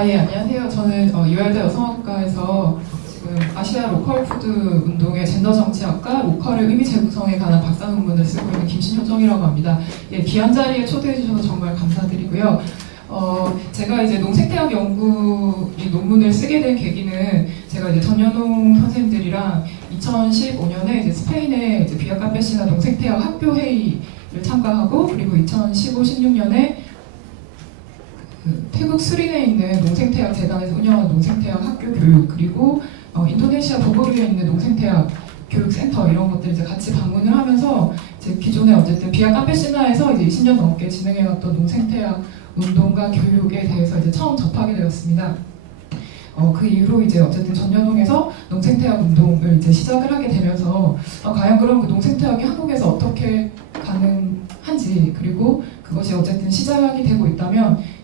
예, 안녕하세요. 저는 이화여대 여성학과에서 지금 아시아 로컬 푸드 운동의 젠더 정치학과 로컬의 의미 재구성에 관한 박사 논문을 쓰고 있는 김신효정이라고 합니다. 예, 귀한 자리에 초대해 주셔서 정말 감사드리고요. 제가 이제 농생태학 연구 이 논문을 쓰게 된 계기는 제가 이제 전현홍 선생님들이랑 2015년에 이제 스페인의 이제 비아 카페시나 농생태학 학교 회의를 참가하고, 그리고 2015-16년에 태국 수린에 있는 농생태학 재단에서 운영하는 농생태학 학교 교육, 그리고 인도네시아 보고르에 있는 농생태학 교육센터, 이런 것들 이제 같이 방문을 하면서 제 기존에 어쨌든 비아 카페시나에서 이제 20년 넘게 진행해왔던 농생태학 운동과 교육에 대해서 이제 처음 접하게 되었습니다. 그 이후로 이제 어쨌든 전현동에서 농생태학 운동을 이제 시작을 하게 되면서 과연 그럼 그 농생태학이 한국에서 어떻게 가능한지, 그리고 그것이 어쨌든 시작이 되고 있다면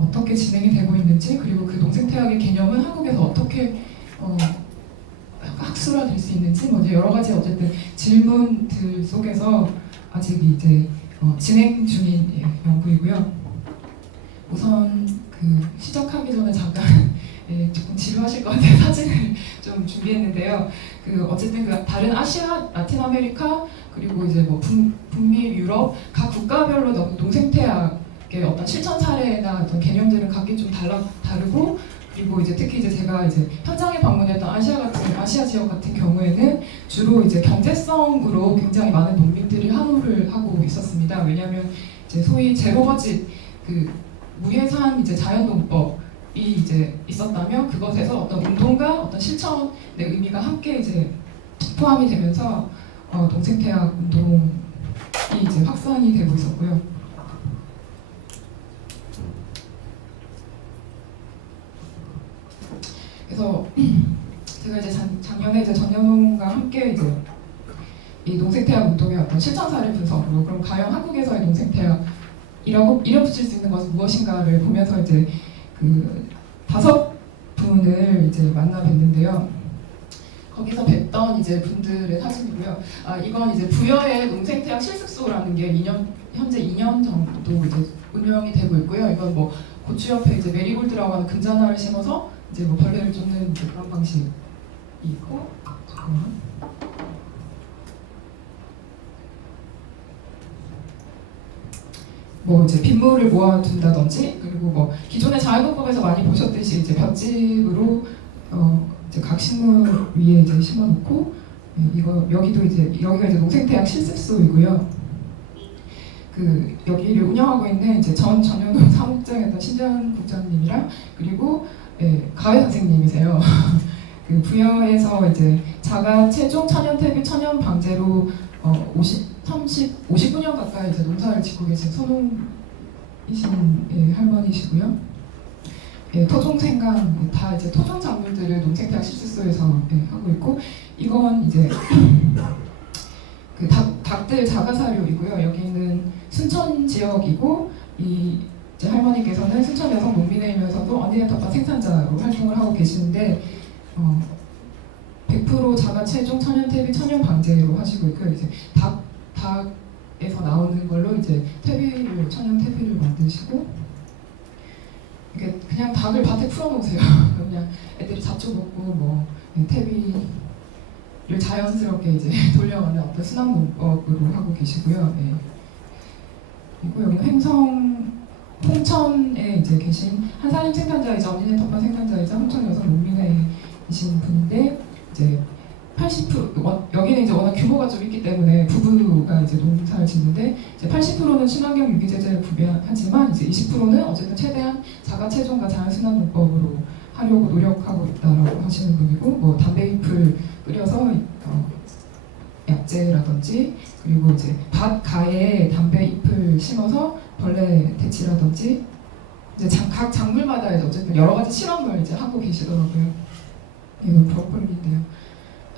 어떻게 진행이 되고 있는지, 그리고 그 농생태학의 개념은 한국에서 어떻게 학술화될 수 있는지, 뭐 이제 여러 가지 어쨌든 질문들 속에서 아직 이제 진행 중인 연구이고요. 우선 그 시작하기 전에 잠깐 조금 지루하실 것 같아요. 사진을 좀 준비했는데요. 그 어쨌든 그 다른 아시아, 라틴 아메리카, 그리고 이제 뭐 북미, 유럽 각 국가별로 농생태학의 어떤 실천 사례나 어떤 개념들은 각기 좀 다르고, 그리고 이제 특히 이제 제가 이제 현장에 방문했던 아시아 지역 같은 경우에는 주로 이제 경제성으로 굉장히 많은 농민들이 항우를 하고 있었습니다. 왜냐하면 이제 소위 제로 버짓, 그 무예산 이제 자연농법이 이제 있었다면 그것에서 어떤 운동과 어떤 실천의 의미가 함께 이제 포함이 되면서 농생태학 운동이 이제 확산이 되고 있었고요. 그래서 제가 이제 작년에 이제 전현홍과 함께 이제 이 농생태학 운동의 어떤 실천 사례 분석으로, 그럼 과연 한국에서의 농생태학이라고 이름 붙일 수 있는 것은 무엇인가를 보면서 이제 그 5분을 이제 만나 뵀는데요. 거기서 뵀던 이제 분들의 사진이고요. 이건 이제 부여의 농생태학 실습소라는 게 현재 2년 정도 이제 운영이 되고 있고요. 이건 뭐 고추 옆에 이제 메리골드라고 하는 금자나를 심어서 이제 뭐 벌레를 쫓는 그런 방식이 있고, 잠깐만. 뭐 이제 빗물을 모아둔다든지, 그리고 뭐 기존의 자연농법에서 많이 보셨듯이 이제 볏짚으로 이제 각 식물 위에 이제 심어놓고, 여기가 이제 농생태학 실습소이고요. 그 여기를 운영하고 있는 이제 전현동 사무국장이었던 신재현 국장님이랑, 그리고 가회 선생님이세요. 그 부여에서 이제 자가 체종 천연 퇴비 천연 방제로 59년 가까이 이제 농사를 짓고 계신 선홍이신 할머니시고요. 토종 생강 다 이제 토종 작물들을 농생태학 실습소에서 하고 있고, 이건 이제 그 닭들 자가 사료이고요. 여기는 순천 지역이고, 이제 할머니께서는 순천 여성 농민회이면서도 언니네 텃밭 생산자로 활동을 하고 계시는데 100% 자가 체종 천연 퇴비 천연 방제로 하시고 있고요. 이제 닭에서 나오는 걸로 이제 천연 퇴비를 만드시고, 이게 그냥 닭을 밭에 풀어놓으세요. 그냥 애들이 잡초 먹고 뭐 퇴비를 자연스럽게 이제 돌려가는 어떤 순환농법으로 하고 계시고요. 그리고 여기는 홍천에 이제 계신 한사림 생산자이자 언니네 텃밭 생산자이자 홍천 여성 농민회이신 분인데, 이제 80% 여기는 이제 워낙 규모가 좀 있기 때문에 부부가 이제 농사를 짓는데, 이제 80%는 친환경 유기재재를 구비하지만 이제 20%는 어쨌든 최대한 자가 체종과 자연 순환 농법으로 하려고 노력하고 있다라고 하시는 분이고, 뭐 담배 잎을 뿌려서 약재라든지, 그리고 이제 밭 가에 담배 잎을 심어서 벌레 퇴치라든지, 이제 각 작물마다 이제 어쨌든 여러 가지 실험을 이제 하고 계시더라고요. 이건 브로콜리인데요.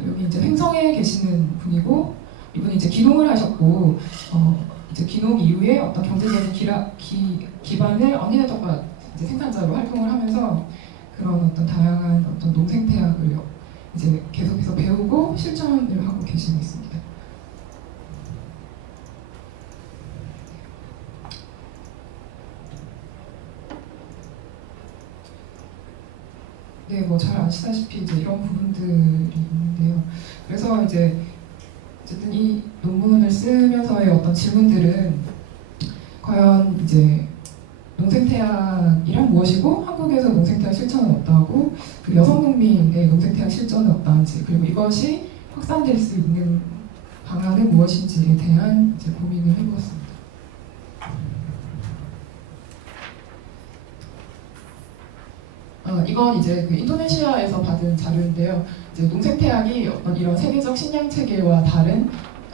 여기 이제 횡성에 계시는 분이고, 이분이 이제 기농을 하셨고, 이제 기농 이후에 어떤 경제적인 기반을 언니네 텃밭 이제 생산자로 활동을 하면서 그런 어떤 다양한 어떤 농생태학을 이제 계속해서 배우고 실천을 하고 계시고 있습니다. 네, 뭐 잘 아시다시피 이제 이런 부분들이 있는데요. 그래서 이제 어쨌든 이 논문을 쓰면서의 어떤 질문들은 과연 이제 농생태학이란 무엇이고 한국에서 농생태학 실천은 어떠하고 그 여성 농민의 농생태학 실천은 어떠한지 그리고 이것이 확산될 수 있는 방안은 무엇인지에 대한 이제 고민을 해보았습니다. 이건 이제 그 인도네시아에서 받은 자료인데요. 이제 농생태학이 어떤 이런 세계적 식량 체계와 다른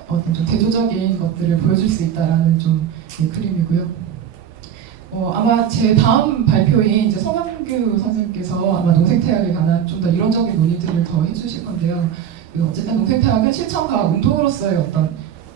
어떤 좀 대조적인 것들을 보여줄 수 있다라는 좀 그림이고요. 아마 제 다음 발표인 이제 송영규 선생님께서 아마 농생태학에 관한 좀 더 이론적인 논의들을 더 해주실 건데요. 어쨌든 농생태학은 실천과 운동으로서의 어떤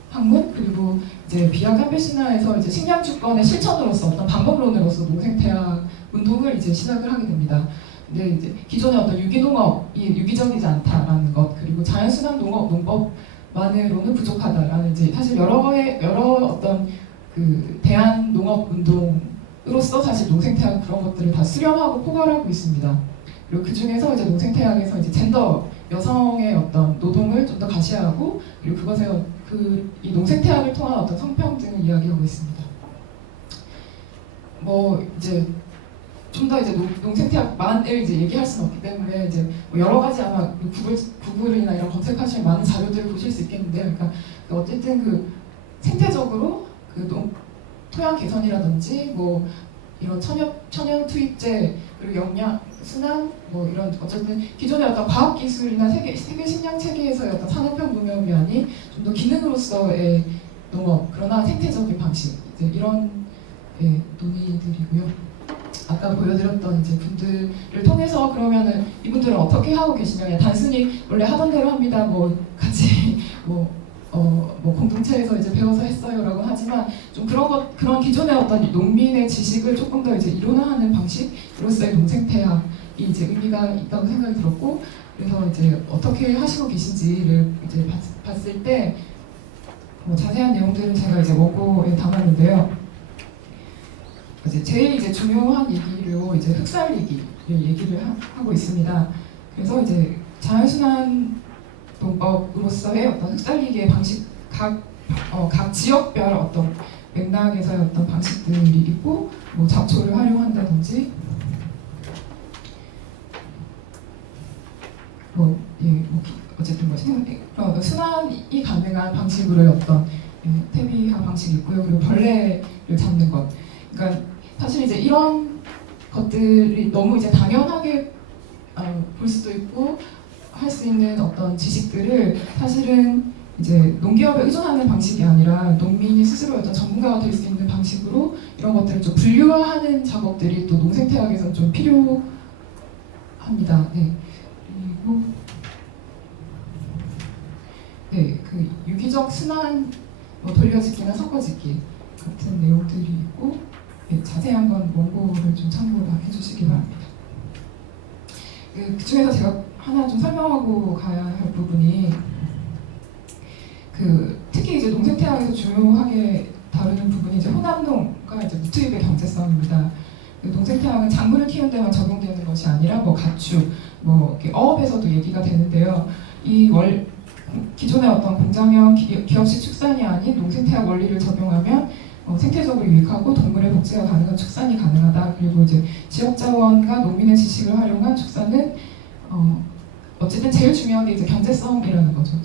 학문 그리고 이제 비약 캄베시나에서 이제 식량 주권의 실천으로서 어떤 방법론으로서 농생태학 운동을 이제 시작을 하게 됩니다. 근데 이제 기존의 어떤 유기농업이 유기적이지 않다라는 것 그리고 자연순환 농법만으로는 부족하다라는 이제 사실 여러 어떤 그 대한 농업 운동으로서 사실 농생태학 그런 것들을 다 수렴하고 포괄하고 있습니다. 그리고 그 중에서 이제 농생태학에서 이제 젠더 여성의 어떤 노동을 좀 더 가시하고 그리고 그것에 이 농생태학을 통한 어떤 성평등을 이야기하고 있습니다. 뭐 이제 좀 더 이제 농생태학만을 이제 얘기할 수는 없기 때문에 이제 뭐 여러 가지 아마 구글이나 이런 검색하시면 많은 자료들을 보실 수 있겠는데요. 그러니까 어쨌든 그 생태적으로 그 토양 개선이라든지 뭐 이런 천연 투입제 그리고 영양 순환 뭐 이런 어쨌든 기존의 어떤 과학 기술이나 세계 식량 체계에서의 어떤 산업형 농업이 아닌 좀 더 기능으로서의 농업 그러나 생태적인 방식 이제 이런 논의들이고요. 아까 보여드렸던 이제 분들을 통해서 그러면은 이분들은 어떻게 하고 계시냐? 단순히 원래 하던 대로 합니다. 뭐 같이 뭐 공동체에서 이제 배워서 했어요라고 하지만 좀 그런 기존의 어떤 농민의 지식을 조금 더 이제 이론화하는 방식으로서의 농생태학이 이제 의미가 있다고 생각이 들었고 그래서 이제 어떻게 하시고 계신지를 이제 봤을 때 자세한 내용들은 제가 이제 원고에 담았는데요. 이제 제일 이제 중요한 얘기로 이제 흑살리기를 얘기를 하고 있습니다. 그래서 이제 자연순환 농법으로서의 어떤 흑살리기의 방식 각 지역별 어떤 맥락에서의 어떤 방식들이 있고 뭐 잡초를 활용한다든지 어쨌든 순환이 가능한 방식으로의 어떤 퇴비화 방식이 있고요. 그리고 벌레를 잡는 것. 그러니까 사실 이제 이런 것들이 너무 이제 당연하게 볼 수도 있고 할 수 있는 어떤 지식들을 사실은 이제 농기업에 의존하는 방식이 아니라 농민이 스스로 어떤 전문가가 될 수 있는 방식으로 이런 것들을 좀 분류화하는 작업들이 또 농생태학에서는 좀 필요합니다. 네. 그리고 그 유기적 순환 돌려짓기나 섞어짓기 같은 내용들이 있고 자세한 건 원고를 좀 참고해 주시기 바랍니다. 그 중에서 제가 하나 좀 설명하고 가야 할 부분이 특히 이제 농생태학에서 중요하게 다루는 부분이 이제 혼합농과 이제 무투입의 경제성입니다. 농생태학은 작물을 키우는 데만 적용되는 것이 아니라 뭐 가축, 뭐 어업에서도 얘기가 되는데요. 기존의 어떤 공장형 기업식 축산이 아닌 농생태학 원리를 적용하면 생태적으로 유익하고 동물의 복제가 가능한 축산이 가능하다. 그리고 이제 지역 자원과 농민의 지식을 활용한 축산은 어쨌든 제일 중요한 게 이제 경제성이라는 거죠.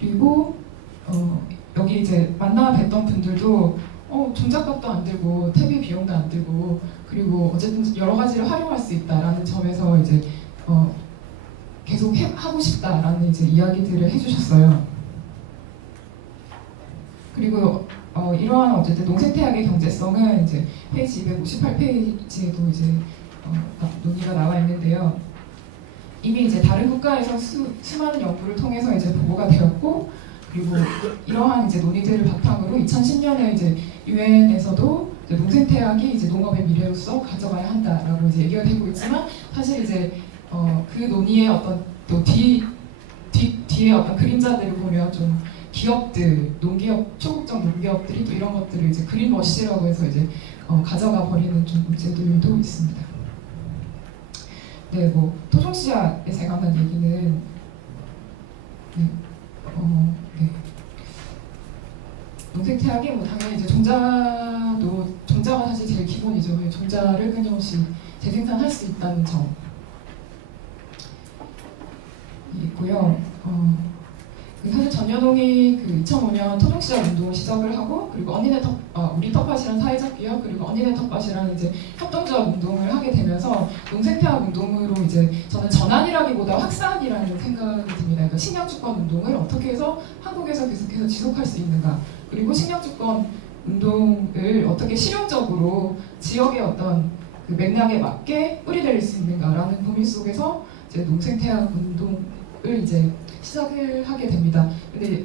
그리고 여기 이제 만나 뵀던 분들도 종잣값도 안 들고 퇴비 비용도 안 들고 그리고 어쨌든 여러 가지를 활용할 수 있다라는 점에서 이제 계속 하고 싶다라는 이제 이야기들을 해주셨어요. 그리고 이러한 어쨌든 농생태학의 경제성은 이제 페이지 258페이지에도 이제 논의가 나와 있는데요. 이미 이제 다른 국가에서 수많은 연구를 통해서 이제 보고가 되었고, 그리고 이러한 이제 논의들을 바탕으로 2010년에 이제 유엔에서도 농생태학이 이제 농업의 미래로서 가져가야 한다라고 이제 얘기가 되고 있지만 사실 이제 그 논의의 어떤 또 뒤에 어떤 그림자들을 보면 좀 기업들, 초국적 농기업들이 또 이런 것들을 이제 그린워시라고 해서 이제 가져가 버리는 좀 문제들도 있습니다. 네, 뭐 토종씨앗에 관한 얘기는 네, 네. 농생태학이 뭐 당연히 이제 종자가 사실 제일 기본이죠. 종자를 끊임없이 재생산할 수 있다는 점이 있고요. 사실 전여동이 그 2005년 토종씨앗 운동을 시작을 하고, 그리고 우리 텃밭이란 사회적 기업, 그리고 언니네 텃밭이라는 이제 협동조합 운동을 하게 되면서 농생태학 운동으로 이제 저는 전환이라기보다 확산이라는 생각이 듭니다. 그러니까 식량주권 운동을 어떻게 해서 한국에서 계속해서 지속할 수 있는가, 그리고 식량주권 운동을 어떻게 실용적으로 지역의 어떤 그 맥락에 맞게 뿌리내릴 수 있는가라는 고민 속에서 이제 농생태학 운동을 이제 시작을 하게 됩니다. 근데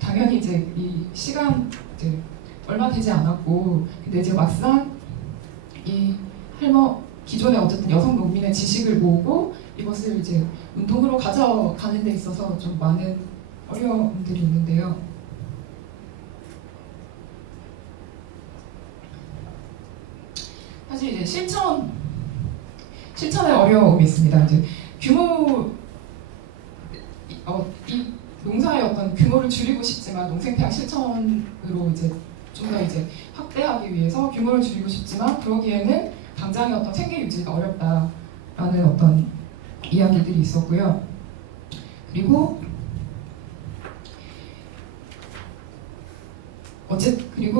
당연히 이제 이 시간 이제 얼마 되지 않았고, 근데 이제 막상 이 기존의 어쨌든 여성 농민의 지식을 모으고 이것을 이제 운동으로 가져가는 데 있어서 좀 많은 어려움들이 있는데요. 사실 이제 실천의 어려움이 있습니다. 이제 이 농사의 어떤 규모를 줄이고 싶지만, 농생태학 실천으로 이제 좀 더 이제 확대하기 위해서 규모를 줄이고 싶지만, 그러기에는 당장의 어떤 생계 유지가 어렵다라는 어떤 이야기들이 있었고요. 그리고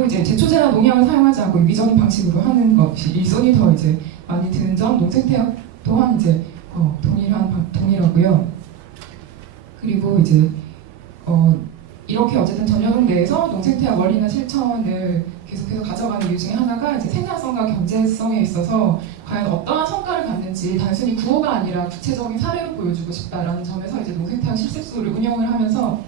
이제 제초제나 농약을 사용하지 않고 유기적인 방식으로 하는 것이 일손이 더 이제 많이 드는 점, 농생태학 또한 이제 동일하고요. 그리고 이제 이렇게 어쨌든 전여동 내에서 농생태학 원리나 실천을 계속해서 가져가는 이유 중에 하나가 이제 생산성과 경제성에 있어서 과연 어떠한 성과를 갖는지 단순히 구호가 아니라 구체적인 사례로 보여주고 싶다라는 점에서 이제 농생태학 실습소를 운영을 하면서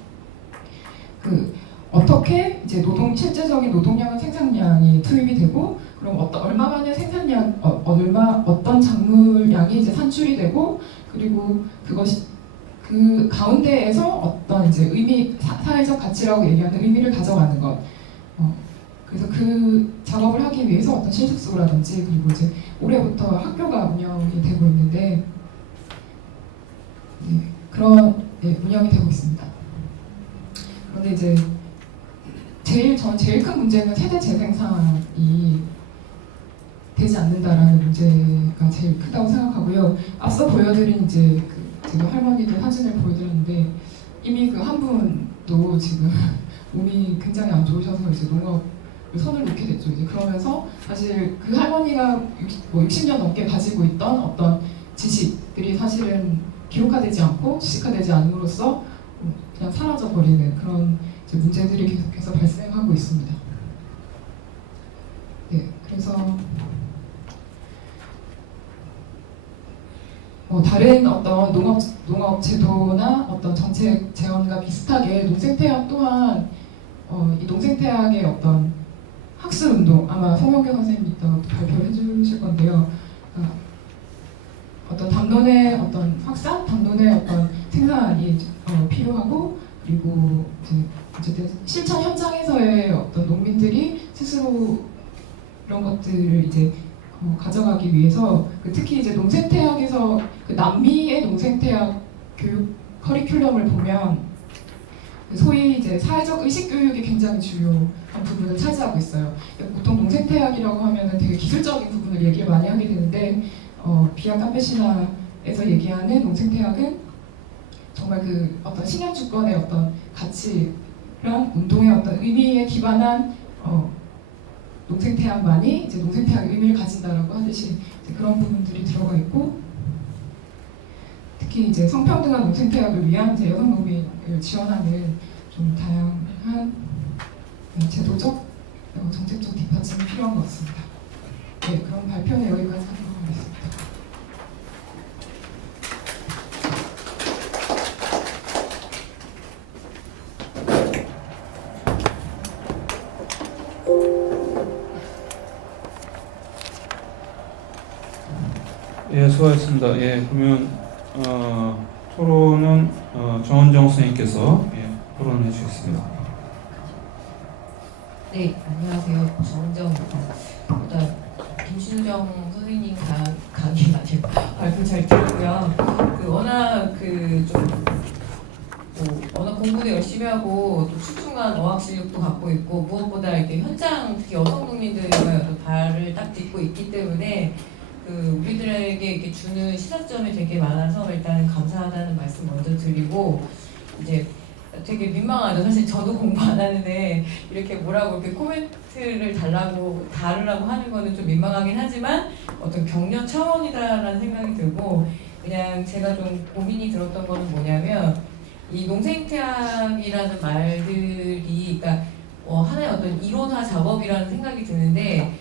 어떻게 이제 실제적인 노동량은 생산량이 투입이 되고, 그럼 얼마만의 생산량, 어떤 작물량이 이제 산출이 되고, 그리고 그것이 그 가운데에서 어떤 이제 사회적 가치라고 얘기하는 의미를 가져가는 것. 그래서 그 작업을 하기 위해서 어떤 실습소라든지, 그리고 이제 올해부터 학교가 운영이 되고 있는데, 그런 운영이 되고 있습니다. 그런데 이제 제일 큰 문제는 세대 재생산이 되지 않는다라는 문제가 제일 크다고 생각하고요. 앞서 보여드린 이제 제가 할머니들 사진을 보여드렸는데, 이미 그 한 분도 지금 몸이 굉장히 안 좋으셔서 이제 농업을 손을 놓게 됐죠. 이제 그러면서 사실 그 할머니가 60년 넘게 가지고 있던 어떤 지식들이 사실은 기록화되지 않고 지식화되지 않음으로써 그냥 사라져버리는 그런 이제 문제들이 계속해서 발생하고 있습니다. 네, 그래서 다른 어떤 농업 제도나 어떤 정책 재원과 비슷하게 농생태학 또한 이 농생태학의 어떤 학술 운동, 아마 송영교 선생님이 또 발표를 해주실 건데요. 어떤 담론의 어떤 확산, 담론의 어떤 생산이 필요하고, 그리고 어쨌든 실천 현장에서의 어떤 농민들이 스스로 이런 것들을 이제 가져가기 위해서 특히 이제 농생태학에서 그 남미의 농생태학 교육 커리큘럼을 보면 소위 이제 사회적 의식 교육이 굉장히 중요한 부분을 차지하고 있어요. 보통 농생태학이라고 하면은 되게 기술적인 부분을 얘기를 많이 하게 되는데, 비약 깜베시나에서 얘기하는 농생태학은 정말 그 어떤 식량주권의 어떤 가치랑 운동의 어떤 의미에 기반한 농생태학만이 이제 농생태학의 의미를 가진다라고 하듯이 이제 그런 부분들이 들어가 있고, 특히 이제 성평등한 농생태학을 위한 이제 여성 농민을 지원하는 좀 다양한 제도적, 정책적 뒷받침이 필요한 것 같습니다. 네, 그럼 발표는 여기까지 하도록 하겠습니다. 예, 수고하셨습니다. 예, 그러면 토론은 정은정 선생님께서 토론해 주시겠습니다. 네, 안녕하세요. 정은정입니다. 일단 김신정 선생님 강의 아니고 발표 잘 들었고요. 워낙 워낙 공부도 열심히 하고 또 출중한 어학 실력도 갖고 있고 무엇보다 이렇게 현장 특히 여성 농민들과 발을 딱 딛고 있기 때문에 우리들에게 이렇게 주는 시사점이 되게 많아서 일단 감사하다는 말씀 먼저 드리고 이제 되게 민망하죠. 사실 저도 공부 안 하는데 이렇게 뭐라고 이렇게 코멘트를 다르라고 하는 거는 좀 민망하긴 하지만 어떤 격려 차원이다라는 생각이 들고 그냥 제가 좀 고민이 들었던 거는 뭐냐면 이 농생태학이라는 말들이 그러니까 하나의 어떤 이론화 작업이라는 생각이 드는데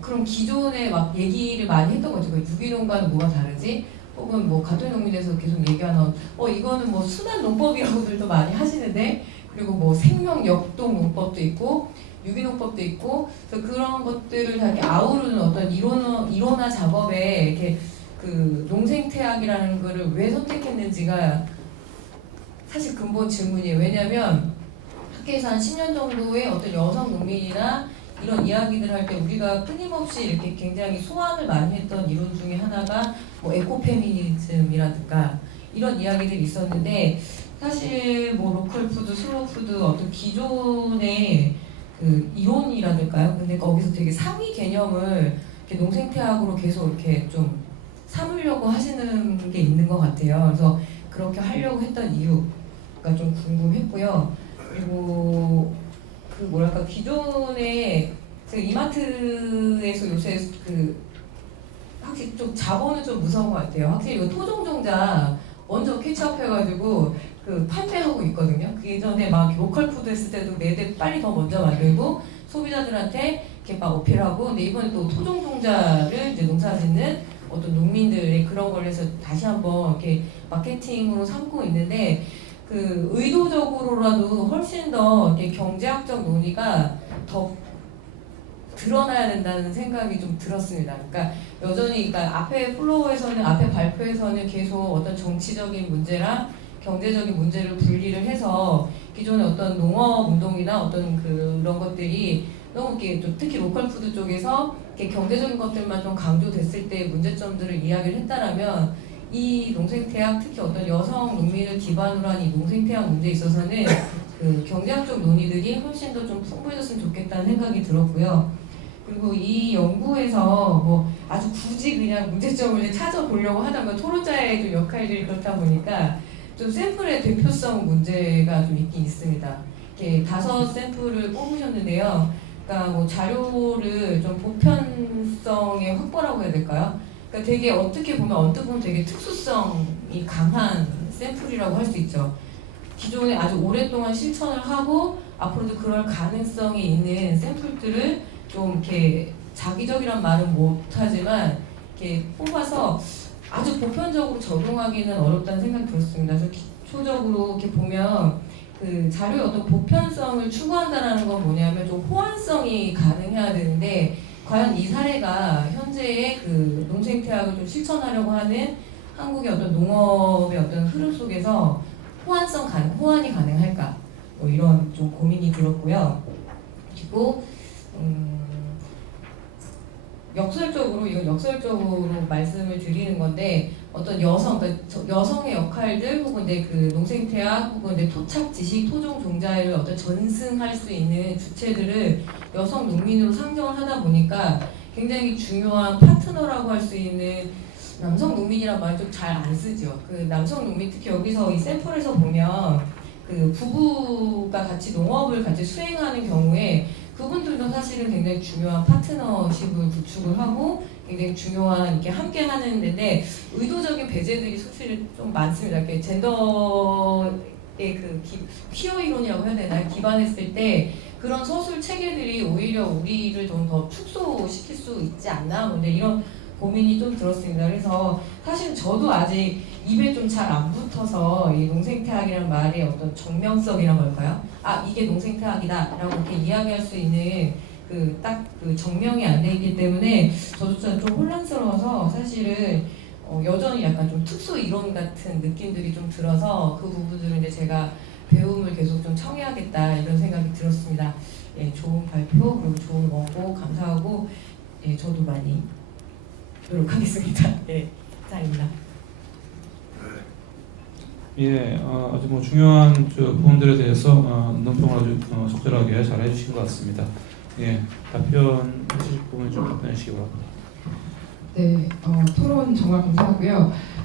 그럼 기존에 막 얘기를 많이 했던 거죠. 유기농과는 뭐가 다르지? 혹은 뭐 같은 농민에서 계속 얘기하는 이거는 뭐 순환 농법이라고들도 많이 하시는데 그리고 뭐 생명 역동 농법도 있고 유기농법도 있고 그래서 그런 것들을 다 이렇게 아우르는 어떤 이론화 작업에 이렇게 농생태학이라는 거를 왜 선택했는지가 사실 근본 질문이에요. 왜냐하면 학교에서 한 10년 정도의 어떤 여성 농민이나 이런 이야기들 할 때 우리가 끊임없이 이렇게 굉장히 소환을 많이 했던 이론 중에 하나가 뭐 에코페미니즘이라든가 이런 이야기들이 있었는데 사실 뭐 로컬푸드, 슬로우푸드 어떤 기존의 이론이라든가요. 근데 거기서 되게 상위 개념을 이렇게 농생태학으로 계속 이렇게 좀 삼으려고 하시는 게 있는 것 같아요. 그래서 그렇게 하려고 했던 이유가 좀 궁금했고요. 그리고 기존에 제가 이마트에서 요새 확실히 좀 자본은 좀 무서운 것 같아요. 확실히 이거 토종종자 먼저 캐치업해가지고 판매하고 있거든요. 그 예전에 막 로컬 푸드 했을 때도 매대 빨리 더 먼저 만들고 소비자들한테 이렇게 막 어필하고 근데 이번에 또 토종종자를 이제 농사짓는 어떤 농민들의 그런 걸 해서 다시 한번 이렇게 마케팅으로 삼고 있는데 의도적으로라도 훨씬 더 이렇게 경제학적 논의가 더 드러나야 된다는 생각이 좀 들었습니다. 그러니까 여전히 앞에 발표에서는 계속 어떤 정치적인 문제랑 경제적인 문제를 분리를 해서 기존의 어떤 농업 운동이나 어떤 그런 것들이 너무 이렇게 좀 특히 로컬 푸드 쪽에서 이렇게 경제적인 것들만 좀 강조됐을 때 문제점들을 이야기를 했다라면 이 농생태학 특히 어떤 여성 농민을 기반으로 한 이 농생태학 문제에 있어서는 경제학적 논의들이 훨씬 더 좀 풍부해졌으면 좋겠다는 생각이 들었고요. 그리고 이 연구에서 뭐 아주 굳이 그냥 문제점을 찾아보려고 하다가 토론자의 좀 역할들이 그렇다 보니까 좀 샘플의 대표성 문제가 좀 있긴 있습니다. 이렇게 5샘플을 뽑으셨는데요. 그러니까 뭐 자료를 좀 보편성의 확보라고 해야 될까요? 그러니까 되게 어떻게 보면 언뜻 보면 되게 특수성이 강한 샘플이라고 할 수 있죠. 기존에 아주 오랫동안 실천을 하고 앞으로도 그럴 가능성이 있는 샘플들을 좀 이렇게 자기적이란 말은 못하지만 이렇게 뽑아서 아주 보편적으로 적용하기는 어렵다는 생각이 들었습니다. 그래서 기초적으로 이렇게 보면 자료의 어떤 보편성을 추구한다는 건 뭐냐면 좀 호환성이 가능해야 되는데 과연 이 사례가 현재의 농생태학을 좀 실천하려고 하는 한국의 어떤 농업의 어떤 흐름 속에서 호환이 가능할까? 뭐 이런 좀 고민이 들었고요. 그리고 역설적으로 말씀을 드리는 건데 어떤 여성의 역할들 혹은 농생태학 혹은 토착 지식, 토종 종자를 어떤 전승할 수 있는 주체들을 여성 농민으로 상정을 하다 보니까 굉장히 중요한 파트너라고 할 수 있는 남성 농민이란 말 좀 잘 안 쓰죠. 남성 농민 특히 여기서 이 샘플에서 보면 부부가 같이 농업을 같이 수행하는 경우에 그분들도 사실은 굉장히 중요한 파트너십을 구축을 하고 굉장히 중요한 이렇게 함께 하는 데인데 의도적인 배제들이 사실은 좀 많습니다. 이렇게 젠더의 퀴어 이론이라고 해야 되나요? 기반했을 때 그런 서술 체계들이 오히려 우리를 좀 더 축소시킬 수 있지 않나? 근데 이런 고민이 좀 들었습니다. 그래서 사실 저도 아직 입에 좀 잘 안 붙어서 이 농생태학이라는 말의 어떤 정명성이란 걸까요? 이게 농생태학이다라고 이렇게 이야기할 수 있는 정명이 안 돼 있기 때문에 저도 좀 혼란스러워서 사실은 여전히 약간 좀 특수 이론 같은 느낌들이 좀 들어서 그 부분들은 이제 제가 배움을 계속 좀 청해야겠다 이런 생각이 들었습니다. 예, 좋은 발표 그리고 좋은 원고 감사하고 예, 저도 많이 노력하겠습니다. 예, 감사합니다. 예, 아주 뭐 중요한 부분들에 대해서 논평을 아주 적절하게 잘 해주신 것 같습니다. 예, 답변 해주실 부분 좀 답변해 주시기 바랍니다. 네, 토론 정말 감사하고요.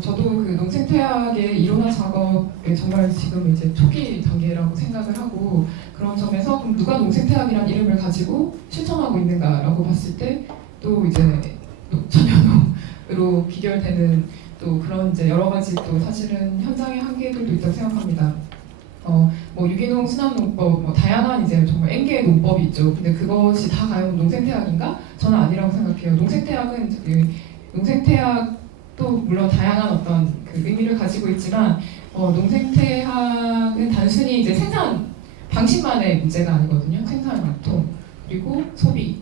저도 그 농생태학의 이론화 작업에 정말 지금 이제 초기 단계라고 생각을 하고, 그런 점에서 그럼 누가 농생태학이란 이름을 가지고 실천하고 있는가라고 봤을 때 또 이제 전현웅으로 귀결되는 또 그런 이제 여러 가지 또 사실은 현장의 한계들도 있다고 생각합니다. 뭐 유기농 순환농법, 뭐 다양한 이제 정말 N개의 농법이 있죠. 근데 그것이 다 과연 농생태학인가? 저는 아니라고 생각해요. 농생태학도 물론 다양한 어떤 그 의미를 가지고 있지만, 농생태학은 단순히 이제 생산 방식만의 문제가 아니거든요. 생산 유통, 그리고 소비,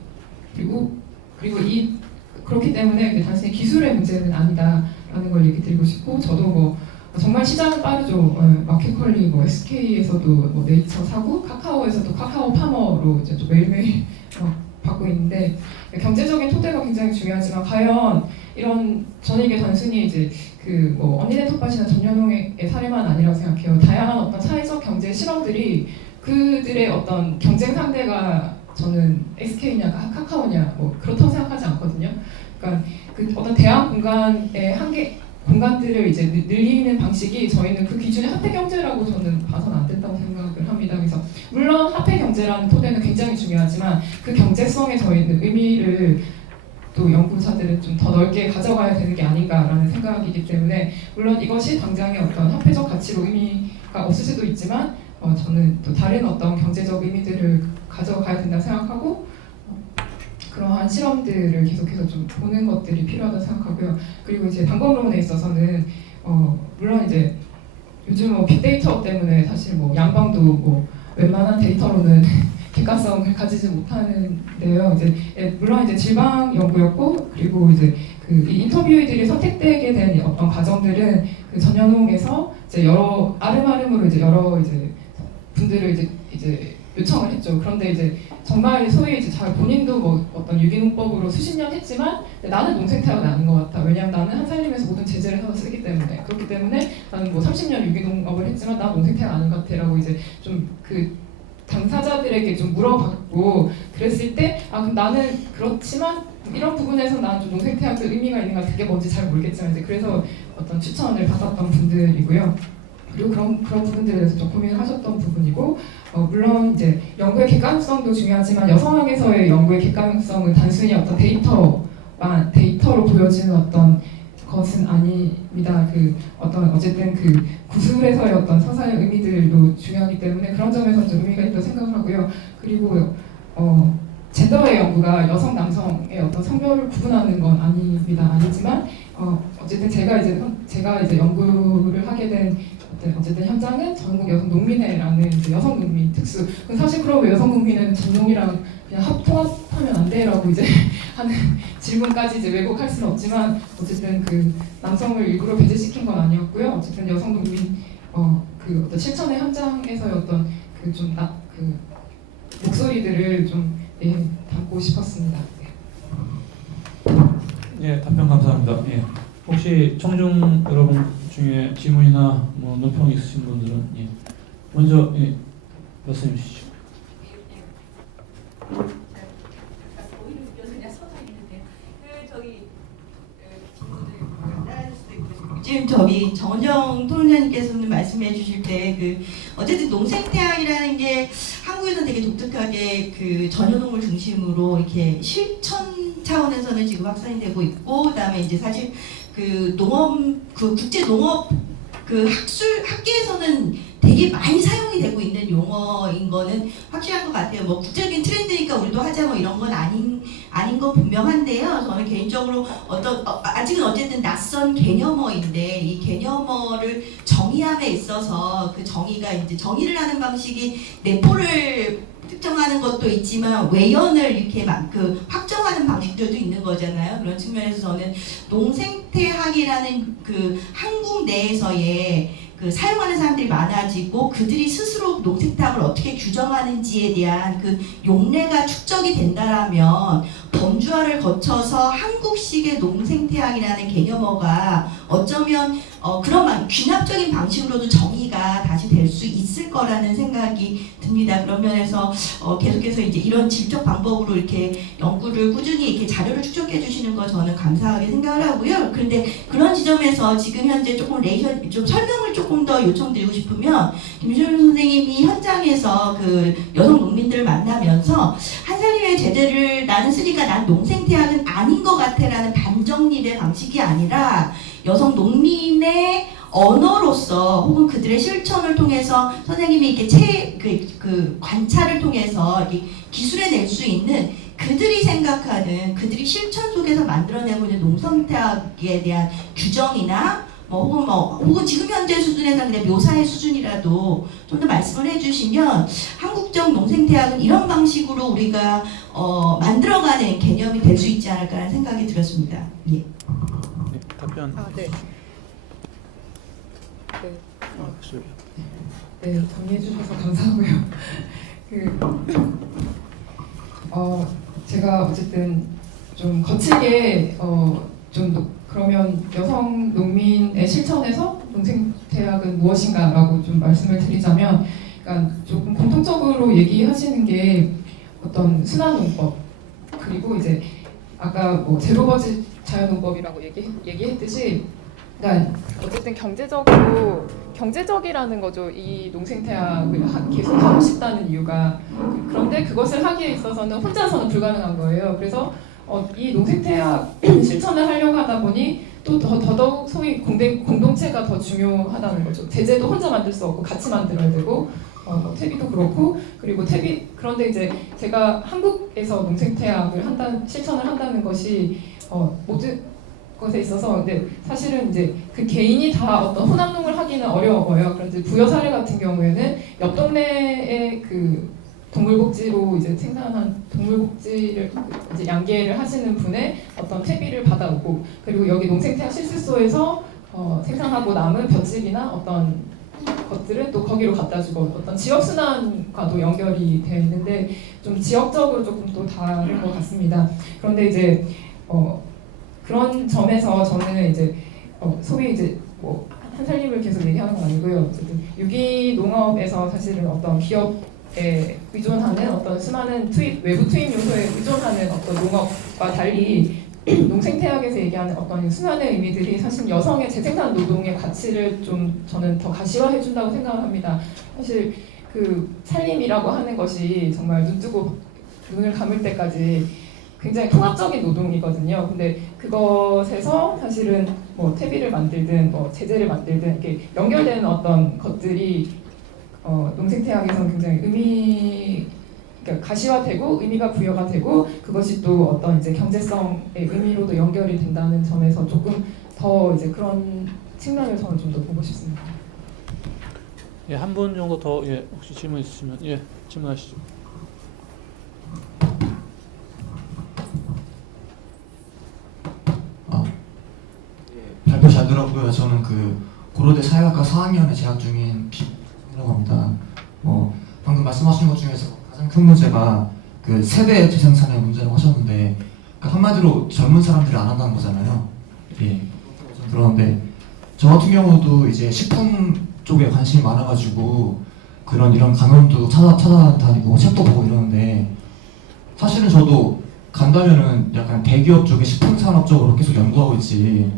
그렇기 때문에 단순히 기술의 문제는 아니다라는 걸 얘기 드리고 싶고, 저도 뭐 정말 시장은 빠르죠. 마켓컬리, 뭐 SK에서도 뭐 네이처 사고, 카카오에서도 카카오 파머로 이제 좀 매일매일 받고 있는데, 경제적인 토대가 굉장히 중요하지만 과연 저는 이게 단순히 이제 그 뭐 언니네 텃밭이나 전현웅의 사례만 아니라고 생각해요. 다양한 어떤 사회적 경제 실험들이 그들의 어떤 경쟁 상대가 저는 SK냐 카카오냐 뭐 그렇다고 생각하지 않거든요. 그러니까 그 어떤 대학 공간의 공간들을 이제 늘리는 방식이 저희는 그 기준의 화폐 경제라고 저는 봐서는 안 된다고 생각을 합니다. 그래서 물론 화폐 경제라는 토대는 굉장히 중요하지만 그 경제성에 저희는 의미를 또 연구사들은 좀 더 넓게 가져가야 되는 게 아닌가라는 생각이기 때문에, 물론 이것이 당장의 어떤 화폐적 가치로 의미가 없을 수도 있지만 저는 또 다른 어떤 경제적 의미들을 가져가야 된다고 생각하고, 그러한 실험들을 계속해서 좀 보는 것들이 필요하다고 생각하고요. 그리고 이제 방법론에 있어서는 물론 이제 요즘 뭐 빅데이터 때문에 사실 뭐 양방도 뭐 웬만한 데이터로는 객관성을 가지지 못하는데요. 이제 물론 이제 질방 연구였고, 그리고 이제 그 인터뷰이들이 선택되게 된 어떤 과정들은 그 전현웅에서 이제 여러 아름아름으로 이제 여러 이제 분들을 이제 요청을 했죠. 그런데 이제 정말 소위 이제 잘 본인도 뭐 어떤 유기농법으로 수십 년 했지만 나는 농생태학은 아닌 것 같아. 왜냐하면 나는 한살림에서 모든 제재를 해서 쓰기 때문에, 그렇기 때문에 나는 뭐 30년 유기농업을 했지만 나 농생태학 아닌 것 같아라고 이제 좀 그 당사자들에게 좀 물어봤고, 그랬을 때 그럼 나는 그렇지만 이런 부분에서 나는 좀 농생태학의 의미가 있는가 그게 뭔지 잘 모르겠지만 이제 그래서 어떤 추천을 받았던 분들이고요. 그리고 그런 부분들에 대해서 좀 고민을 하셨던 부분이고, 물론 이제 연구의 객관성도 중요하지만 여성학에서의 연구의 객관성은 단순히 어떤 데이터로 보여지는 어떤 것은 아닙니다. 그 어쨌든 그 구술에서의 어떤 서사의 의미들도 중요하기 때문에 그런 점에서 좀 의미가 있다고 생각을 하고요. 그리고 젠더의 연구가 여성 남성의 어떤 성별을 구분하는 건 아니지만 어쨌든 제가 이제 연구를 하게 된 어쨌든 현장은 전국 여성 농민회라는 이제 여성 농민 특수. 사실 그럼 왜 여성 농민은 전농이랑 그냥 통합하면 안 돼라고 이제 하는 질문까지 이제 왜곡할 수는 없지만, 어쨌든 그 남성을 일부러 배제시킨 건 아니었고요. 어쨌든 여성 농민 그 어떤 실천의 현장에서의 어떤 그 목소리들을 좀 담고 싶었습니다. 예, 답변 감사합니다. 예, 혹시 청중 여러분 중에 질문이나 뭐 논평 있으신 분들은 먼저 말씀해 주시죠. 지금 저기 정원정 토론자님께서는 말씀해 주실 때 어쨌든 농생태학이라는 게 한국에서는 되게 독특하게 그 전효농을 중심으로 이렇게 실천 차원에서는 지금 확산이 되고 있고, 그다음에 이제 사실 그 국제 농업 학계에서는 되게 많이 사용이 되고 있는 용어인 거는 확실한 것 같아요. 뭐 국제적인 트렌드니까 우리도 하자 뭐 이런 건 아닌 건 분명한데요. 저는 개인적으로 아직은 어쨌든 낯선 개념어인데 이 개념어를 정의함에 있어서 그 정의가 이제 정의를 하는 방식이 내포를 특정하는 것도 있지만 외연을 이렇게 확정하는 방식들도 있는 거잖아요. 그런 측면에서 저는 농생태학이라는 그 한국 내에서의 그 사용하는 사람들이 많아지고 그들이 스스로 농생태학을 어떻게 규정하는지에 대한 그 용례가 축적이 된다라면 범주화를 거쳐서 한국식의 농생태학이라는 개념어가 어쩌면 그런 귀납적인 방식으로도 정의가 다시 될 수 있을 거라는 생각이 듭니다. 그런 면에서 계속해서 이제 이런 질적 방법으로 이렇게 연구를 꾸준히 이렇게 자료를 축적해 주시는 거 저는 감사하게 생각을 하고요. 그런데 그런 지점에서 지금 현재 조금 좀 설명을 조금 더 요청드리고 싶으면 김준일 선생님이 현장에서 그 여성 농민들을 만나면서 한살림의 제재를 나는 쓰니까 난 농생태학은 아닌 것 같아라는 반정립의 방식이 아니라 여성 농민의 언어로서 혹은 그들의 실천을 통해서 선생님이 이렇게 그 관찰을 통해서 이렇게 기술해낼 수 있는 그들이 생각하는 그들이 실천 속에서 만들어내고 있는 농생태학에 대한 규정이나 혹은 지금 현재 수준에서 그냥 묘사의 수준이라도 좀 더 말씀을 해주시면 한국적 농생태학은 이런 방식으로 우리가 만들어가는 개념이 될 수 있지 않을까라는 생각이 들었습니다. 예. 네, 답변. 네. 네, 정리해 주셔서 감사하고요. 제가 어쨌든 좀 거칠게 그러면 여성 농민의 실천에서 농생태학은 무엇인가라고 좀 말씀을 드리자면, 그러니까 조금 공통적으로 얘기하시는 게 어떤 순환농법, 그리고 이제 아까 뭐 제로버짓 자연농법이라고 얘기했듯이, 그러니까 어쨌든 경제적이라는 거죠. 이 농생태학을 계속 하고 싶다는 이유가. 그런데 그것을 하기에 있어서는 혼자서는 불가능한 거예요. 그래서 이 농생태학 실천을 하려고 하다 보니 또 더더욱 소위 공동체가 더 중요하다는 거죠. 제재도 혼자 만들 수 없고 같이 만들어야 되고, 퇴비도 그렇고, 그리고 그런데 이제 제가 한국에서 농생태학을 실천을 한다는 것이 모든 것에 있어서, 근데 사실은 이제 그 개인이 다 어떤 혼합농을 하기는 어려워요. 그런데 부여 사례 같은 경우에는 옆 동네에 그 동물복지로 이제 생산한 동물복지를 이제 양계를 하시는 분의 어떤 퇴비를 받아오고, 그리고 여기 농생태학 실습소에서 생산하고 남은 벼찍이나 어떤 것들은 또 거기로 갖다 주고, 어떤 지역 순환과도 연결이 되어 있는데 좀 지역적으로 조금 또 다른 것 같습니다. 그런데 이제 그런 점에서 저는 이제 소위 이제 뭐 한살림을 계속 얘기하는 건 아니고요. 어쨌든 유기농업에서 사실은 어떤 기업에 의존하는 어떤 수많은 외부 투입 요소에 의존하는 어떤 농업과 달리 농생태학에서 얘기하는 어떤 순환의 의미들이 사실 여성의 재생산 노동의 가치를 좀 저는 더 가시화해 준다고 생각을 합니다. 사실 그 살림이라고 하는 것이 정말 눈을 감을 때까지 굉장히 통합적인 노동이거든요. 근데 그것에서 사실은 뭐 퇴비를 만들든 뭐 제재를 만들든 이렇게 연결되는 어떤 것들이 농생태학에서는 굉장히 그러니까 가시화되고 의미가 부여가 되고, 그것이 또 어떤 이제 경제성의 의미로도 연결이 된다는 점에서 조금 더 이제 그런 측면을 저는 좀 더 보고 싶습니다. 예, 한 분 정도 더 혹시 질문 있으시면 질문하시죠. 발표 잘 들었고요. 저는 그 고려대 사회학과 4학년에 재학 중인 비라고 합니다. 방금 말씀하신 것 중에서 가장 큰 문제가 그 세대 재생산의 문제라고 하셨는데, 그러니까 한마디로 젊은 사람들이 안 한다는 거잖아요. 예, 들었는데 저 같은 경우도 이제 식품 쪽에 관심이 많아가지고 이런 강연도 찾아다니고 책도 보고 이러는데, 사실은 저도 간다면은 약간 대기업 쪽에 식품 산업 쪽으로 계속 연구하고 있지.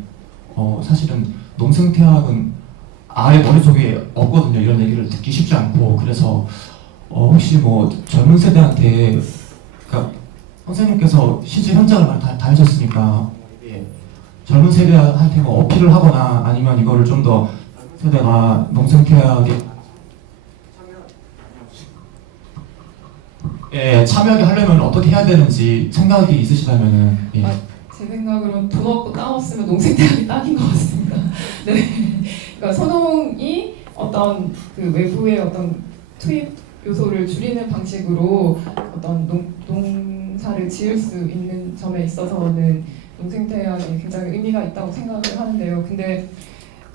사실은 농생태학은 아예 머릿속에 없거든요. 이런 얘기를 듣기 쉽지 않고. 그래서 혹시 뭐 젊은 세대한테, 그러니까 선생님께서 실제 현장을 많이 다니셨으니까 젊은 세대한테 뭐 어필을 하거나 아니면 이거를 좀 더 세대가 농생태학에 참여하게 하려면 어떻게 해야 되는지 생각이 있으시다면은. 제 생각으로는 돈 없고 땅 없으면 농생태학이 딱인 것 같습니다. 네, 그러니까 소농이 어떤 그 외부의 어떤 투입 요소를 줄이는 방식으로 어떤 농사를 지을 수 있는 점에 있어서는 농생태학이 굉장히 의미가 있다고 생각을 하는데요. 근데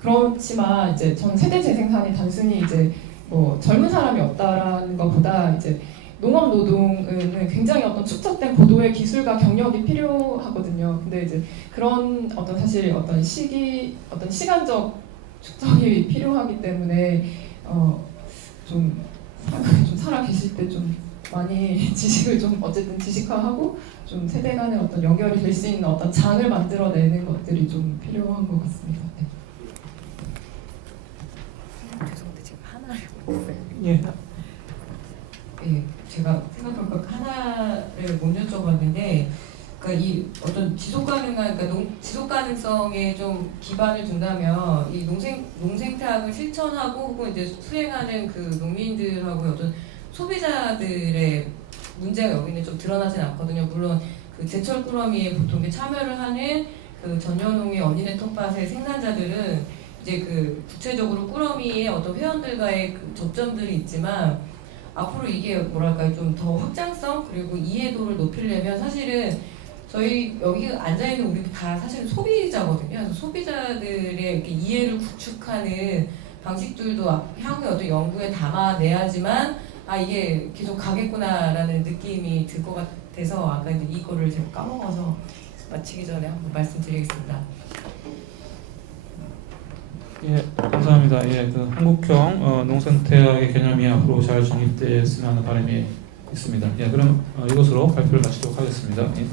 그렇지만 이제 전 세대 재생산이 단순히 이제 뭐 젊은 사람이 없다라는 것보다 이제 농업 노동은 굉장히 어떤 축적된 고도의 기술과 경력이 필요하거든요. 근데 이제 그런 어떤 사실 어떤 어떤 시간적 축적이 필요하기 때문에 좀 살아 계실 때 좀 많이 지식을 좀 어쨌든 지식화하고 좀 세대 간의 어떤 연결이 될 수 있는 어떤 장을 만들어내는 것들이 좀 필요한 것 같습니다. 네. 죄송한데 지금 하나를 못했어요. 예. 예, 제가 생각해보니까 하나를 못 여쭤봤는데, 그러니까 이 어떤 지속 가능한, 그러니까 지속 가능성에 좀 기반을 둔다면 이 농생태학을 실천하고 혹은 이제 수행하는 그 농민들하고 어떤 소비자들의 문제가 여기는 좀 드러나진 않거든요. 물론 그 제철 꾸러미에 보통 참여를 하는 그 전년홍의 어니네 텃밭의 생산자들은 이제 그 구체적으로 꾸러미의 어떤 회원들과의 그 접점들이 있지만 앞으로 이게 뭐랄까요 좀 더 확장성 그리고 이해도를 높이려면 사실은 저희 여기 앉아 있는 우리 다 사실 소비자거든요. 그래서 소비자들의 이렇게 이해를 구축하는 방식들도 향후에 어떤 연구에 담아내야지만 이게 계속 가겠구나라는 느낌이 들 것 같아서 아까 이제 이거를 제가 까먹어서 마치기 전에 한번 말씀드리겠습니다. 예, 감사합니다. 예, 그 한국형 농생태학의 개념이 앞으로 잘 정립되었으면 하는 바람이 있습니다. 예, 그럼 이것으로 발표를 마치도록 하겠습니다. 예.